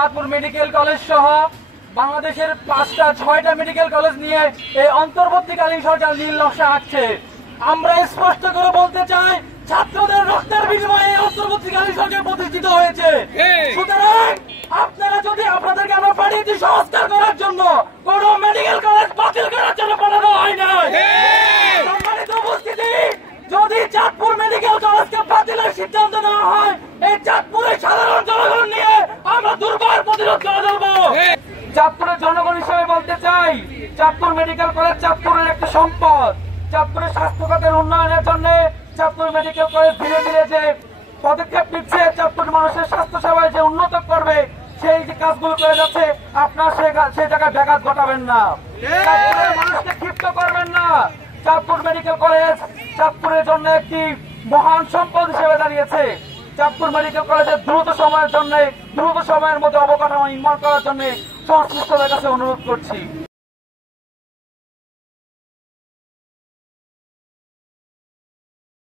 Chandpur medical college সহ বাংলাদেশের 5টা-6টা medical college নিয়ে এই অন্তর্বর্তীকালীন সরকার নীল নকশা আঁকছে। আমরা স্পষ্ট করে বলতে চাই, ছাত্রদের রক্তের বিনিময়ে অন্তর্বর্তীকালীন সরকার প্রতিষ্ঠিত হয়েছে। সুতরাং আপনারা যদি আপনাদেরকে আমরা পাঠিয়েছি সংস্কার করার জন্য, কোন মেডিকেল কলেজ বাতিল করার জন্য পাঠানো হয় না। সম্মানিত উপস্থিতি, যদি চাঁদপুর মেডিকেল কলেজকে বাতিলের সিদ্ধান্ত নেওয়া হয়, এই চাঁদপুরের সাধারণ জনগণ নিয়ে আমরা দুর্বার প্রতিরোধ করে দেবো। চাঁদপুরের জনগণ হিসেবে বলতে চাই, চাঁদপুর মেডিকেল কলেজ চাঁদপুরের একটা সম্পদ। চাঁদপুরের স্বাস্থ্য খাতের উন্নয়নের জন্য চাঁদপুর মেডিকেল কলেজ ধীরে ধীরে যে পদক্ষেপ নিচ্ছে, চাঁদপুর মানুষের স্বাস্থ্য সেবায় যে উন্নত করবে, সেই যে কাজগুলো করে যাচ্ছে, আপনার সেই জায়গায় ব্যাঘাত ঘটাবেন না, চাঁদপুরের মানুষকে ক্ষিপ্ত করবেন না। চাঁদপুর মেডিকেল কলেজ চাঁদপুরের জন্য একটি মহান সম্পদ হিসেবে দাঁড়িয়েছে। চাঁদপুর মেডিকেল কলেজের দ্রুত সময়ের মধ্যে অবকাঠামো নির্মাণ করার জন্য সংশ্লিষ্টদের কাছে অনুরোধ করছি।